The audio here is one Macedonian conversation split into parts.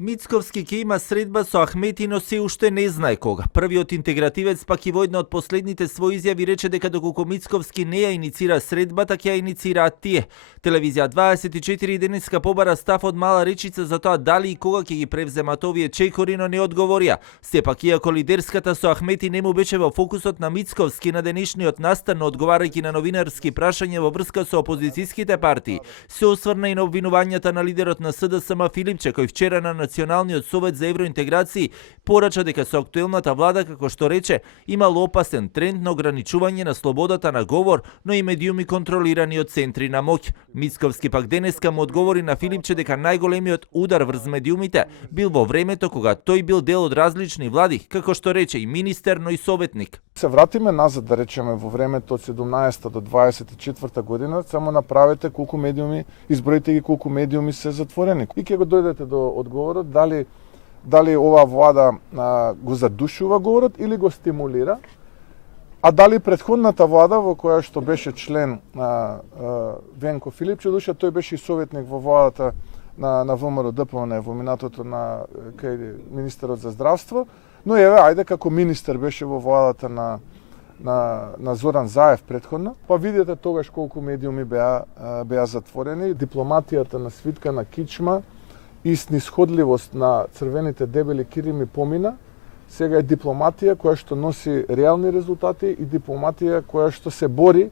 Мицковски ќе има средба со Ахмети, но се уште не знае кога. Првиот интегративец пак и во една од последните своји изјави рече дека доколку Мицковски не ја иницира средбата, ќе ја иницираат тие. Телевизија 24 денеска побара став од Мала Речица за тоа дали и кога ќе ги превземат овие чекори, но не одговорија. Сепак, иако лидерската со Ахмети не му беше во фокусот на Мицковски на денешниот настан, одговарајќи на новинарски прашања во врска со опозицијските партии, се осврна и на обвинувањата на лидерот на СДСМ Филипче, кој вчера на Националниот совет за евроинтеграции порача дека со актуелната влада, како што рече, имало опасен тренд на ограничување на слободата на говор, но и медиуми контролирани од центри на моќ. Мицковски пак денеска му одговори на Филипче дека најголемиот удар врз медиумите бил во времето кога тој бил дел од различни влади, како што рече и министер, но и советник. Се вратиме назад, да речеме, во времето од 17 до 24 година, само направете колку медиуми, изброите ги колку медиуми се затворени. И ќе го дојдете до одговорот дали оваа влада го задушува говорот или го стимулира, а дали претходната влада во која што беше член Венко Филипче, душа тој беше и советник во владата на ВМРО ДПМН во минатото на кај министерот за здравство, но еве ајде како министер беше во владата на Зоран Заев претходно, па видите тогаш колку медиуми беа затворени, дипломатијата на свитка на кичма и снисходливост на црвените дебели кирими помина. Сега е дипломатија која што носи реални резултати и дипломатија која што се бори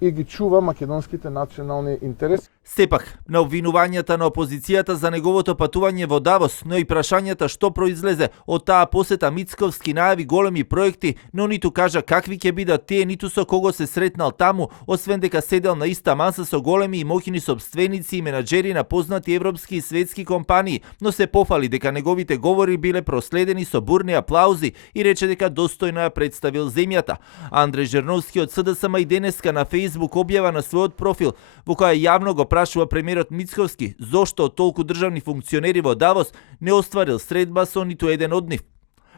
и ги чува македонските национални интереси. Сепак, на обвинувањата на опозицијата за неговото патување во Давос, но и прашањата што произлезе од таа посета, Мицковски најави големи проекти, но ниту кажа какви ќе бидат тие, ниту со кого се сретнал таму, освен дека седел на иста маса со големи и моќни сопственици и менаџери на познати европски и светски компании, но се пофали дека неговите говори биле проследени со бурни аплаузи и рече дека достојно ја представил земјата. Андреј Жерновски од СДСМ и денеска на Фејсбук објава на својот профил во која јавно го прашува премиерот Мицковски зошто толку државни функционери во Давос не остварил средба со ниту еден од нив.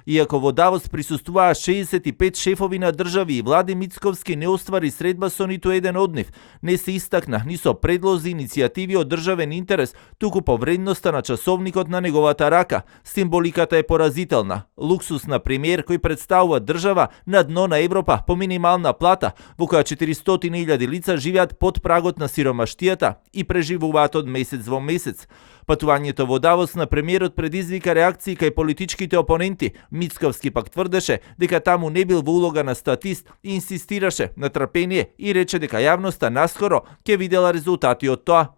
Иако во Давос присуствуваа 65 шефови на држави и влади, Мицковски не оствари средба со ниту еден од нив. Не се истакна ни со предлози, иницијативи од државен интерес, туку по вредноста на часовникот на неговата рака. Символиката е поразителна. Луксус на премиер кој представува држава на дно на Европа по минимална плата, во која 400.000 лица живеат под прагот на сиромаштијата и преживуваат од месец во месец. Патувањето во Давос на премиерот предизвика реакции кај политичките опоненти. Мицковски пак тврдеше дека таму не бил во улога на статист и инсистираше на трпение и рече дека јавноста наскоро ќе видела резултати од тоа.